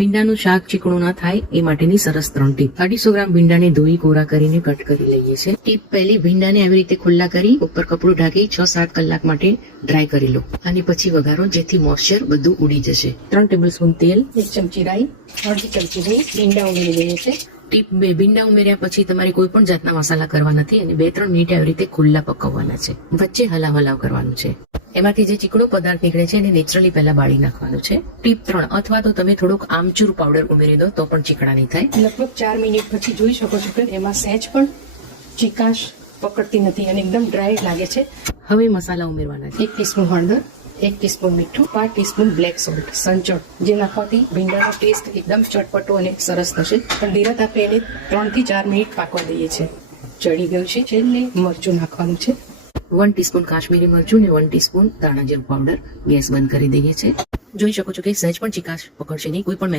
ભીંડાનું શાક ચીકણું ના થાય એ માટેની સરસ 3 ટીપ. 250 ગ્રામ ભીંડાને ધોઈ કોરા કરીને કટ કરી લઈએ છે. ટીપ પહેલી, ભીંડાને આવી રીતે ખુલ્લા કરી ઉપર કપડું ઢાંકી 6-7 કલાક માટે ડ્રાય કરી લો અને પછી વઘારો, જેથી મોઇશ્ચર બધું ઉડી જશે. 3 ટેબલસ્પૂન તેલ, 1 ચમચી રાઈ, અડધી ચમચી દહીં, ભીંડા ઉમેરી દઈએ છે. ટીપ 2, ભીંડા ઉમેર્યા પછી તમારે કોઈ પણ જાતના મસાલા કરવા નથી અને 2-3 મિનિટ આવી રીતે ખુલ્લા પકવવાના છે. વચ્ચે હલાવ કરવાનું છે. એમાંથી જે ચીકણો પદાર્થ નીકળે છે એને નેચરલી પહેલા બાળી નાખવાનું છે. ટીપ 3, અથવા તો તમે થોડોક આમચૂર પાવડર ઉમેરી દો તો પણ ચીકણા નહીં થાય. લગભગ 4 મિનિટ પછી જોઈ શકો છો કે એમાં સહેજ પણ ચીકાશ પકડતી નથી અને એકદમ ડ્રાય લાગે છે. હવે મસાલા ઉમેરવાના છે. 1 ટીસ્પૂન હળદર, 1 ટીસ્પૂન મીઠું, 5 ટીસ્પૂન બ્લેક સોલ્ટ, સંચળ, જે નાખવાથી ભીંડાનો ટેસ્ટ એકદમ ચટપટો અને સરસ થશે. પણ ધીરજ આપે એને 3 થી 4 મિનિટ પાકવા દઈએ છે. ચડી ગયું છે. છેલ્લે મરચું નાખવાનું છે. 1 ટીસ્પૂન કાશ્મીરી મરચું ને 1 ટીસ્પૂન ધાણા જીરું પાવડર. ગેસ બંધ કરી દઈએ છે. જોઈ શકો છો કે સહેજ પણ ચીકાશ પકડશે નહીં. કોઈ પણ